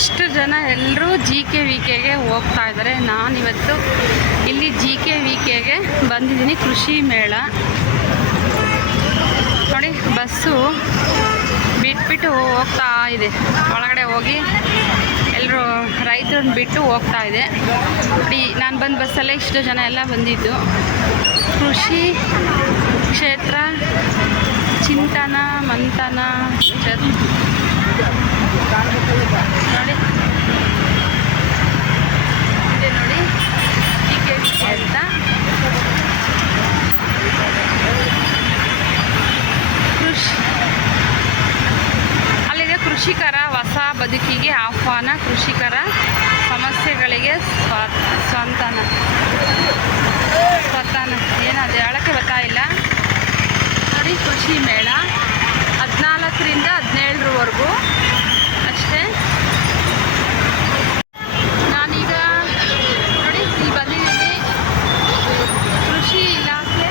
ಇಷ್ಟು ಜನ ಎಲ್ಲರೂ ಜಿ ಕೆ ವಿ ಕೆಗೆ ಹೋಗ್ತಾ ಇದ್ದಾರೆ. ನಾನಿವತ್ತು ಇಲ್ಲಿ ಜಿ ಕೆ ವಿ ಕೆಗೆ ಬಂದಿದ್ದೀನಿ. ಕೃಷಿ ಮೇಳ. ನೋಡಿ, ಬಸ್ಸು ಬಿಟ್ಬಿಟ್ಟು ಹೋಗ್ತಾ ಇದೆ. ಒಳಗಡೆ ಹೋಗಿ ಎಲ್ಲರೂ ರೈತರನ್ನ ಬಿಟ್ಟು ಹೋಗ್ತಾ ಇದೆ. ನೋಡಿ, ನಾನು ಬಂದ ಬಸ್ಸಲ್ಲೇ ಇಷ್ಟು ಜನ ಎಲ್ಲ ಬಂದಿದ್ದು. ಕೃಷಿ ಕ್ಷೇತ್ರ ಚಿಂತನ ಮಂಥನ ನೋಡಿ ಕೆ ಅಂತ ಕೃಷಿ ಅಲ್ಲಿದೆ ಕೃಷಿಕರ ಹೊಸ ಬದುಕಿಗೆ ಆಹ್ವಾನ, ಕೃಷಿಕರ ಸಮಸ್ಯೆಗಳಿಗೆ ಸ್ವ ಸ್ವಂತನ. ಸ್ವತನ. ಏನದು ಹೇಳಕ್ಕೆ ಗೊತ್ತಾಯಿಲ್ಲ ನೋಡಿ, ಕೃಷಿ ಮೇಳ ಹದಿನಾಲ್ಕರಿಂದ ಹದಿನೇಳರವರೆಗೂ ಅಷ್ಟೇ ನಾನೀಗ ನೋಡಿ ಇಲ್ಲಿ ಬಂದಿದ್ದೀನಿ ಕೃಷಿ ಇಲಾಖೆ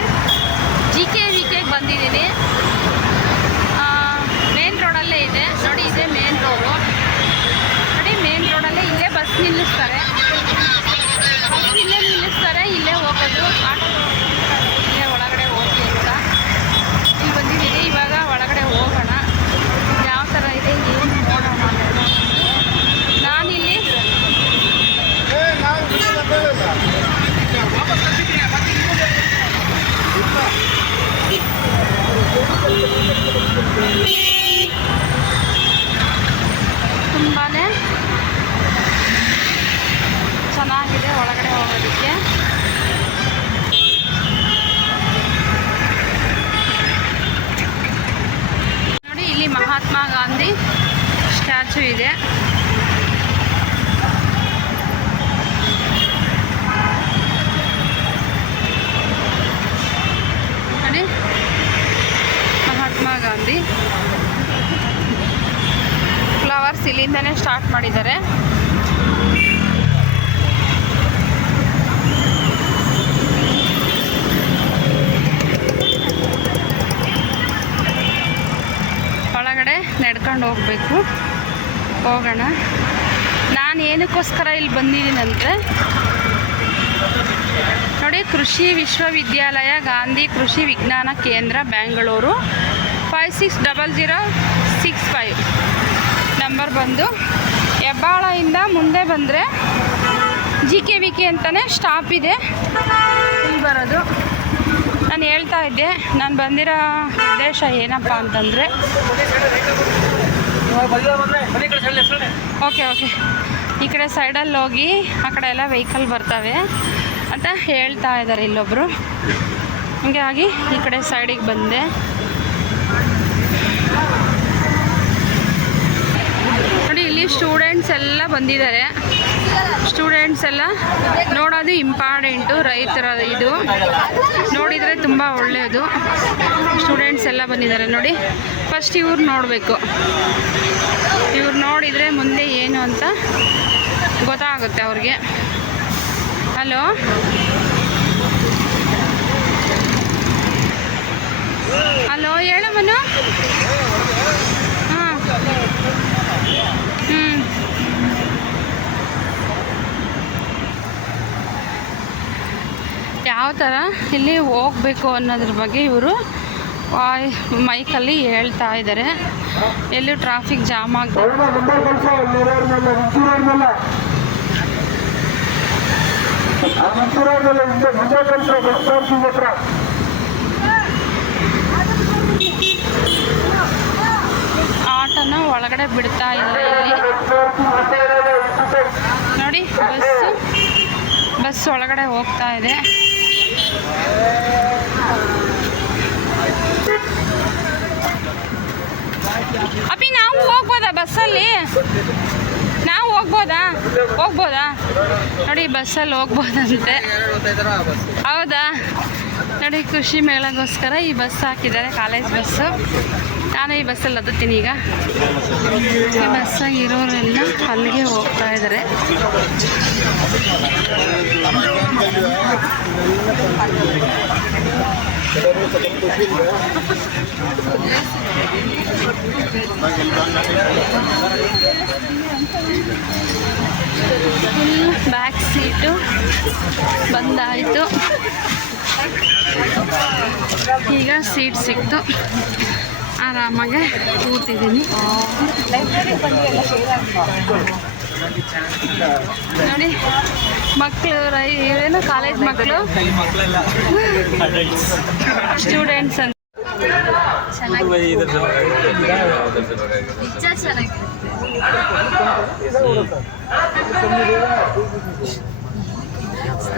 ಜಿ ಕೆ ವಿ ಕೆಗೆ ಬಂದಿದ್ದೀನಿ ಮೇನ್ ರೋಡಲ್ಲೇ ಇದೆ ನೋಡಿ ಇದೆ ಮೇನ್ ರೋಡು ನೋಡಿ ಮೇನ್ ರೋಡಲ್ಲೇ ಇಲ್ಲೇ ಬಸ್ ನಿಲ್ಲಿಸ್ತಾರೆ ಬಸ್ ಇಲ್ಲೇ ನಿಲ್ಲಿಸ್ತಾರೆ ಇಲ್ಲೇ ಹೋಗೋದು ಆಟೋ ಇಲ್ಲೇ ಒಳಗಡೆ ಹೋಗಿ ಅಂತ ಇಲ್ಲಿ ಬಂದಿದ್ದೀನಿ ಇವಾಗ ಒಳಗಡೆ ಹೋಗೋಣ ಯಾವ ಥರ ಇದೆ ಏನು ನೋಡೋಣ ಅನ್ನೋದು. ನಾನಿಲ್ಲಿ ತುಂಬಾ ಚೆನ್ನಾಗಿದೆ ಒಳಗಡೆ ಹೋಗೋದಕ್ಕೆ ನೋಡಿ ಇಲ್ಲಿ ಮಹಾತ್ಮ ಗಾಂಧಿ ಸ್ಟ್ಯಾಚು ಇದೆ ನೋಡಿ ಮಹಾತ್ಮ ಗಾಂಧಿ ಫ್ಲವರ್ಸ್ ಇಲ್ಲಿಂದನೇ ಸ್ಟಾರ್ಟ್ ಮಾಡಿದ್ದಾರೆ. ಒಳಗಡೆ ನಡ್ಕೊಂಡು ಹೋಗಬೇಕು. ಹೋಗೋಣ. ನಾನು ಏನಕ್ಕೋಸ್ಕರ ಇಲ್ಲಿ ಬಂದಿದ್ದೀನಂದರೆ ನೋಡಿ, ಕೃಷಿ ವಿಶ್ವವಿದ್ಯಾಲಯ, Gandhi Krishi Vigyana Kendra Bengaluru five six double zero six five number ಬಂದು ಹೆಬ್ಬಾಳದಿಂದ ಮುಂದೆ ಬಂದರೆ ಜಿ ಕೆ ವಿ ಕೆ ಅಂತಲೇ ಸ್ಟಾಪ್ ಇದೆ ಬರೋದು. ನಾನು ಹೇಳ್ತಾ ಇದ್ದೆ, ನಾನು ಬಂದಿರೋ ಉದ್ದೇಶ ಏನಪ್ಪ ಅಂತಂದರೆ ಓಕೆ ಓಕೆ ಈ ಕಡೆ ಸೈಡಲ್ಲಿ ಹೋಗಿ, ಆ ಕಡೆ ಎಲ್ಲ ವೆಹಿಕಲ್ ಬರ್ತವೆ ಅಂತ ಹೇಳ್ತಾ ಇದ್ದಾರೆ ಇಲ್ಲೊಬ್ಬರು ಆಗಿ ಈ ಕಡೆ ಸೈಡಿಗೆ ಬಂದೆ ನೋಡಿ ಇಲ್ಲಿ ಎಲ್ಲ ಬಂದಿದ್ದಾರೆ. ಸ್ಟೂಡೆಂಟ್ಸ್ ಎಲ್ಲ ನೋಡೋದು ಇಂಪಾರ್ಟೆಂಟು ರೈತರ ಇದು. ನೋಡಿದರೆ ತುಂಬ ಒಳ್ಳೆಯದು. ಸ್ಟೂಡೆಂಟ್ಸ್ ಎಲ್ಲ ಬಂದಿದ್ದಾರೆ ನೋಡಿ. ಫಸ್ಟ್ ಇವ್ರು ನೋಡಬೇಕು. ಇವ್ರು ನೋಡಿದರೆ ಮುಂದೆ ಏನು ಅಂತ ಗೊತ್ತಾಗುತ್ತೆ ಅವ್ರಿಗೆ. ಹಲೋ ಹಲೋ ಹೇಳಮ್ಮನು ಹ್ಞೂ ಯಾವ ಥರ ಇಲ್ಲಿ ಹೋಗಬೇಕು ಅನ್ನೋದ್ರ ಬಗ್ಗೆ ಇವರು ಮೈಕಲ್ಲಿ ಹೇಳ್ತಾ ಇದ್ದಾರೆ ಎಲ್ಲೂ ಟ್ರಾಫಿಕ್ ಜಾಮ್ ಆಗ್ತದೆ ಆಟೋನ ಒಳಗಡೆ ಬಿಡ್ತಾ ಇಲ್ಲ ಇಲ್ಲಿ. ನೋಡಿ, ಬಸ್ಸು ಬಸ್ ಒಳಗಡೆ ಹೋಗ್ತಾ ಇದೆ. ಅಪ್ಪಿ ನಾವು ಹೋಗ್ಬೋದಾ ಬಸ್ಸಲ್ಲಿ? ನಾವು ಹೋಗ್ಬೋದಾ? ಹೋಗ್ಬೋದಾ? ನೋಡಿ ಬಸ್ಸಲ್ಲಿ ಹೋಗ್ಬೋದಂತೆ. ಹೌದಾ? ನೋಡಿ ಕೃಷಿ ಮೇಳಗೋಸ್ಕರ ಈ ಬಸ್ ಹಾಕಿದ್ದಾರೆ, ಕಾಲೇಜ್ ಬಸ್ಸು. ನಾನು ಈ ಬಸ್ಸಲ್ಲಿ ಹತ್ತುತ್ತೀನಿ ಈಗ. ಈ ಬಸ್ಸಾಗಿ ಇರೋರೆಲ್ಲ ಅಲ್ಲಿಗೆ ಹೋಗ್ತಾ ಇದ್ದಾರೆ. ಬ್ಯಾಕ್ ಸೀಟು ಬಂದಾಯಿತು. ಈಗ ಸೀಟ್ ಸಿಕ್ತು. ಆರಾಮಾಗೆ ಕೂತಿದ್ದೀನಿ. ನೋಡಿ ಮಕ್ಕಳು ರೈ ಏನು ಕಾಲೇಜ್ ಮಕ್ಕಳು ಸ್ಟೂಡೆಂಟ್ಸ್ ಅಂತ. ಚೆನ್ನಾಗಿ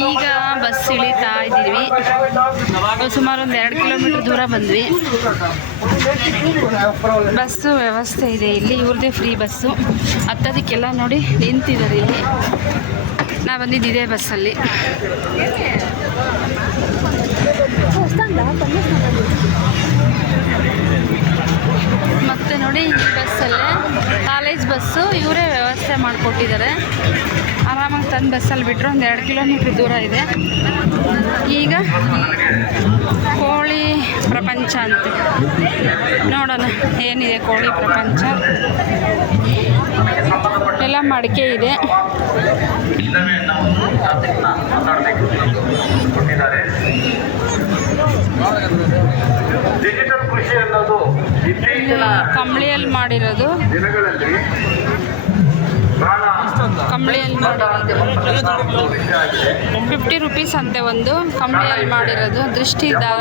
ಈಗ ಬಸ್ ಇಳಿತಾ ಇದ್ದೀವಿ. ಸುಮಾರು ಒಂದು ಎರಡು ಕಿಲೋಮೀಟರ್ ದೂರ ಬಂದ್ವಿ. ಬಸ್ಸು ವ್ಯವಸ್ಥೆ ಇದೆ ಇಲ್ಲಿ ಇವ್ರದ್ದೇ ಫ್ರೀ ಬಸ್ಸು. ಹತ್ತೋದಕ್ಕೆಲ್ಲ ನೋಡಿ ನಿಂತಿದ್ದಾರೆ ಇಲ್ಲಿ. ನಾ ಬಂದಿದ್ದು ಇದೇ ಬಸ್ಸಲ್ಲಿ. ಮತ್ತೆ ನೋಡಿ ಈ ಬಸ್ಸಲ್ಲೇ ಕಾಲೇಜ್ ಬಸ್ಸು, ಇವರೇ ವ್ಯವಸ್ಥೆ ಮಾಡಿಕೊಟ್ಟಿದ್ದಾರೆ. ಆರಾಮಾಗಿ ತಂದು ಬಸ್ಸಲ್ಲಿ ಬಿಟ್ಟರು. ಒಂದು ಎರಡು ಕಿಲೋಮೀಟ್ರ್ ದೂರ ಇದೆ. ಈಗ ಕೋಳಿ ಪ್ರಪಂಚ ಅಂತ. ನೋಡೋಣ ಏನಿದೆ ಕೋಳಿ ಪ್ರಪಂಚ? ಎಲ್ಲ ಮಡಿಕೆ ಇದೆ. ಕಂಬಳಿಯಲ್ಲಿ ಮಾಡಿರೋದು. ಫಿಫ್ಟಿ ರುಪೀಸ್ ಅಂತೆ ಒಂದು. ಕಂಪ್ನಿಯಲ್ಲಿ ಮಾಡಿರೋದು. ದೃಷ್ಟಿ ಇದ್ದಾಗ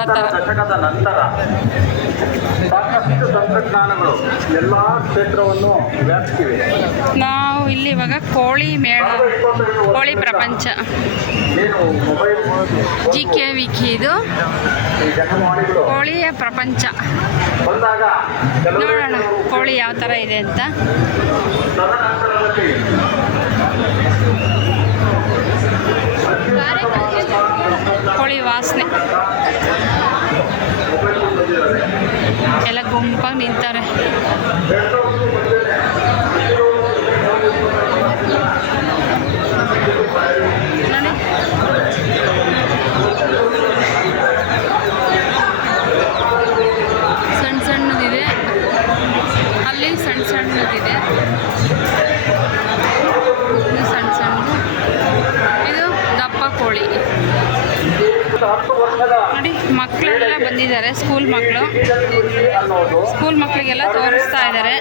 ನಂತರ ಕ್ಷೇತ್ರವನ್ನು ನಾವು ಇಲ್ಲಿ ಇವಾಗ ಕೋಳಿ ಮೇಳ, ಕೋಳಿ ಪ್ರಪಂಚ. ಜಿ ಕೆ ವಿಕಿ ಇದು. ಕೋಳಿಯ ಪ್ರಪಂಚ. ನೋಡೋಣ ಕೋಳಿ ಯಾವ ಥರ ಇದೆ ಅಂತ. ಕೋಳಿ ವಾಸನೆ. ಎಲ್ಲ ಗುಂಪಾಗಿ ನಿಂತಾರೆ. ಇದು ಸಣ್ಣ ಇದು ದಪ್ಪ ಕೋಳಿ. ನೋಡಿ, ಮಕ್ಕಳೆಲ್ಲ ಬಂದಿದ್ದಾರೆ ಸ್ಕೂಲ್ ಮಕ್ಕಳು. ಸ್ಕೂಲ್ ಮಕ್ಕಳಿಗೆಲ್ಲ ತೋರಿಸ್ತಾ ಇದ್ದಾರೆ.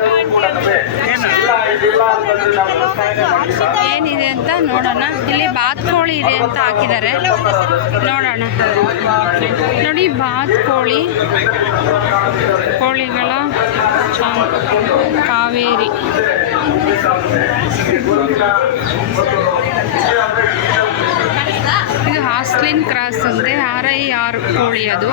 ಏನಿದೆ ಅಂತ ನೋಡೋಣ. ಇಲ್ಲಿ ಬಾತ್ಕೋಳಿ ಇದೆ ಅಂತ ಹಾಕಿದ್ದಾರೆ. ನೋಡೋಣ. ನೋಡಿ ಬಾತ್ಕೋಳಿ ಕೋಳಿಗಳ ಕಾವೇರಿ ಇದು ಹಾಸ್ಲಿನ್ ಕ್ರಾಸ್ ಅಂತೆ ಆರ್ ಐ ಆರ್ ಕೋಳಿ ಅದು.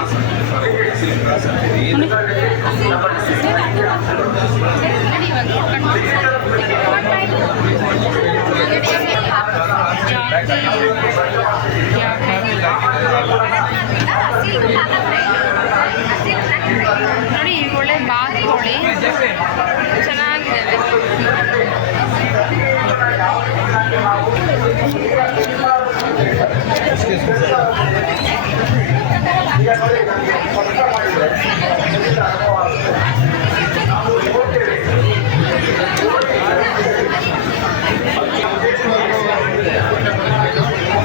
ಜಾತಿ ನೋಡಿ ಈ ಒಳ್ಳೆ ಬಾತ್ ಕೋಳಿ ಚೆನ್ನಾಗಿದ್ದಾವೆ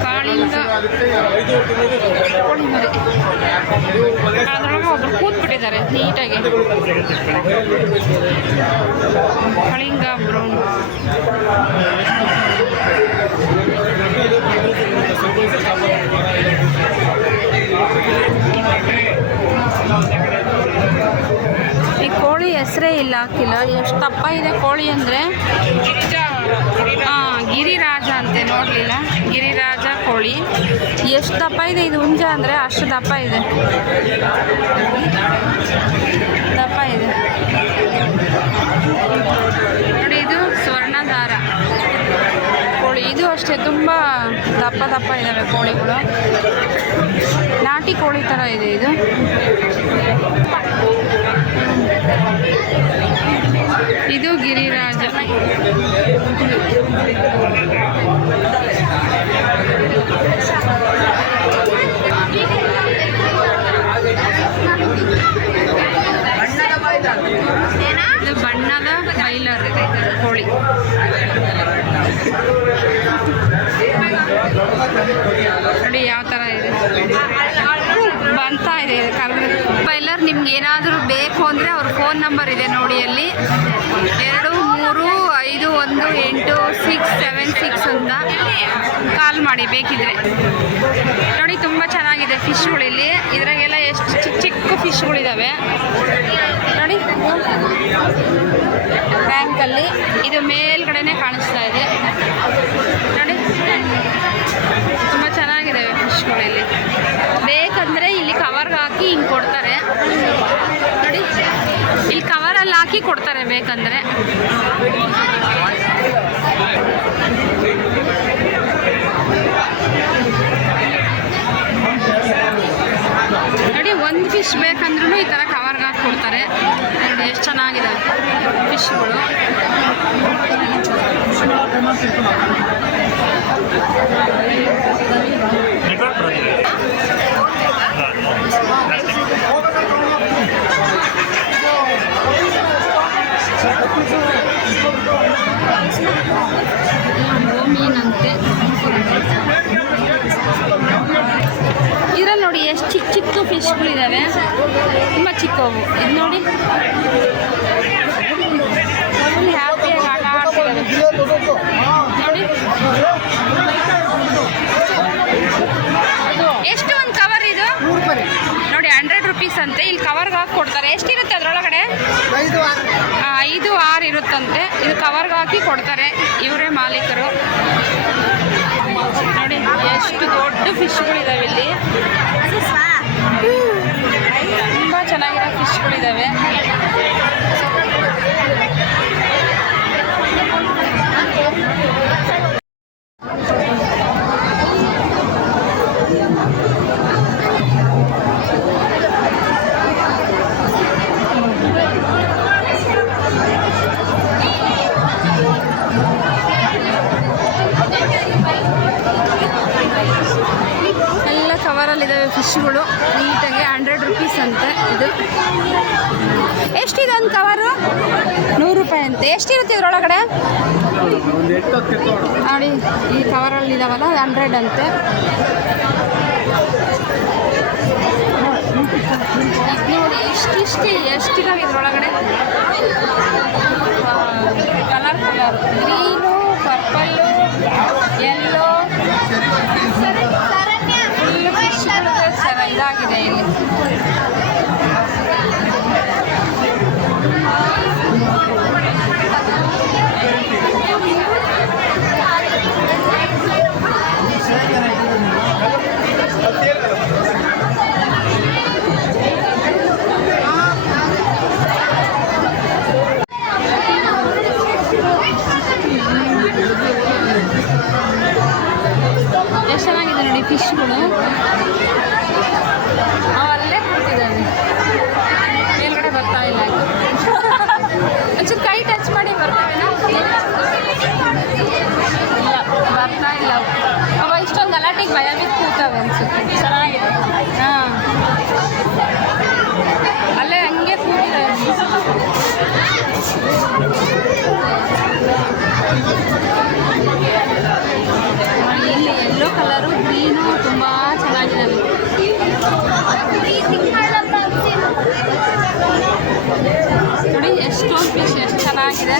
ಕಾಳಿಂಗ ಅದ್ರೊಳಗೆ ಒಬ್ರು ಕೂತ್ಬಿಟ್ಟಿದ್ದಾರೆ ನೀಟಾಗಿ ಕಳಿಂಗ ಬ್ರೌನ್ ಈ ಕೋಳಿ ಹೆಸರೇ ಇಲ್ಲ ಹಾಕಿಲ್ಲ ಎಷ್ಟು ತಪ್ಪ ಇದೆ ಕೋಳಿ ಅಂದರೆ? ಹಾಂ ಗಿರಿರಾಜ ಅಂತೆ ನೋಡಲಿಲ್ಲ. ಗಿರಿರಾಜ ಕೋಳಿ. ಎಷ್ಟು ದಪ್ಪ ಇದೆ? ಇದು ಹುಂಜ ಅಂದರೆ ಅಷ್ಟು ದಪ್ಪ ಇದೆ. ದಪ್ಪ ಇದೆ. ನೋಡಿ, ಇದು ಸ್ವರ್ಣದಾರ ಕೋಳಿ. ಇದು ಅಷ್ಟೇ, ತುಂಬ ದಪ್ಪ ದಪ್ಪ ಇದ್ದಾವೆ ಕೋಳಿಗಳು. ನಾಟಿ ಕೋಳಿ ಥರ ಇದೆ ಇದು. ಇದು ಗಿರಿರಾಜ. ಬಣ್ಣದ ಬೈಲರ್ ಕೋಳಿ. ನೋಡಿ ಯಾವ ಥರ ಇದೆ. ಬಂತಾ ಇದೆ ಕರೆದ್ರೆ ಬೈಲರ್ ನಿಮ್ಗೆ ಏನಾದರೂ ಬೇಕು ಅಂದರೆ ಅವ್ರ ಫೋನ್ ನಂಬರ್ ಇದೆ ನೋಡಿ ಅಲ್ಲಿ. ಸಿಕ್ಸ್ ಅಂತ ಕಾಲ್ ಮಾಡಿ ಬೇಕಿದ್ರೆ. ನೋಡಿ, ತುಂಬ ಚೆನ್ನಾಗಿದೆ ಫಿಶ್ಗಳಿಲ್ಲಿ ಇದ್ರಾಗೆಲ್ಲ ಎಷ್ಟು ಚಿಕ್ಕ ಚಿಕ್ಕ ಫಿಶ್ಗಳಿದ್ದಾವೆ ನೋಡಿ. ಟ್ಯಾಂಕಲ್ಲಿ ಇದು ಮೇಲ್ಗಡೆನೆ ಕಾಣಿಸ್ತಾ ಇದೆ. ನೋಡಿ. ತುಂಬ ಚೆನ್ನಾಗಿದೆ ಫಿಶ್ಗಳಿಲ್ಲಿ ಬೇಕಂದರೆ ಇಲ್ಲಿ ಕವರ್ಗೆ ಹಾಕಿ ಹಿಂಗೆ ಕೊಡ್ತಾರೆ. ನೋಡಿ. ಇಲ್ಲಿ ಕವರಲ್ಲಿ ಹಾಕಿ ಕೊಡ್ತಾರೆ ಬೇಕಂದರೆ. ನೋಡಿ ಒಂದು ಫಿಶ್ ಬೇಕಂದ್ರೂ ಈ ಥರ ಕವರ್ಗೆ ಹಾಕಿ ಕೊಡ್ತಾರೆ ನೋಡಿ ಎಷ್ಟು ಚೆನ್ನಾಗಿದೆ ಫಿಶ್ಗಳು ಮೀನಂತೆ ಇದ್ರಲ್ಲಿ ನೋಡಿ ಎಷ್ಟು ಚಿಕ್ಕ ಚಿಕ್ಕ ಫಿಶ್ಗಳಿದ್ದಾವೆ ತುಂಬ ಚಿಕ್ಕವು. ಇದು ನೋಡಿ. ಎಷ್ಟು ಒಂದು ಕವರ್ ಇದು? ನೋಡಿ ಹಂಡ್ರೆಡ್ ರುಪೀಸ್ ಅಂತೆ. ಇಲ್ಲಿ ಕವರ್ಗೆ ಹಾಕಿ ಕೊಡ್ತಾರೆ. ಎಷ್ಟಿರುತ್ತೆ ಅದರೊಳಗಡೆ? ಐದು, ಆರು ಇರುತ್ತಂತೆ. ಇದು ಕವರ್ಗೆ ಹಾಕಿ ಕೊಡ್ತಾರೆ ಇವರೇ ಮಾಲೀಕರು. ನೋಡಿ, ಎಷ್ಟು ದೊಡ್ಡ ಫಿಶ್ಗಳಿದಾವೆ ಇಲ್ಲಿ. ತುಂಬ ಚೆನ್ನಾಗಿರೋ ಫಿಶ್ಗಳಿದ್ದಾವೆ ಇರ್ತಾವೆ ನೋಡಿ ಈ ಕವರಲ್ಲಿ ಇದಾವಲ್ಲ ಹಂಡ್ರೆಡ್ ಅಂತೆ. ನೋಡಿ ಇಷ್ಟಿಷ್ಟು ಎಷ್ಟಿದಾವೆ ಇದ್ರೊಳಗಡೆ? Colour colour green purple yellow ಸರ ಇದಾಗಿದೆ ಇಲ್ಲಿ ಎಷ್ಟು ಚೆನ್ನಾಗಿದೆ ನೋಡಿ ಫಿಶ್ಗಳು ಅಲ್ಲೇ ಕೂತಿದ್ದಾವೆ ಮೇಲ್ಗಡೆ ಬರ್ತಾ ಇಲ್ಲ ಒಂಚೂರು ಕೈ ಟಚ್ ಮಾಡಿ ಬರ್ತಾವೇನಾ ಇಲ್ಲ ಬರ್ತಾ ಇಲ್ಲ ಅವು. ಅವ ಇಷ್ಟೊಂದು ಗಲಾಟೆಗೆ ಭಯ ಬಿದ್ದು ಕೂತವೆ ಅನ್ಸುತ್ತೆ ಚೆನ್ನಾಗಿದೆ ಹಾಂ ಅಲ್ಲೇ ಹಂಗೆ ಕೂತಿದ್ದಾವೆ ನೋಡಿ, ಇಲ್ಲಿ ಎಲ್ಲೋ ಕಲರು ಗ್ರೀನು ತುಂಬ ಚೆನ್ನಾಗಿದ್ದಾವೆ ನೋಡಿ ಎಷ್ಟೊಂದು ಫಿಶ್ ಎಷ್ಟು ಚೆನ್ನಾಗಿದೆ.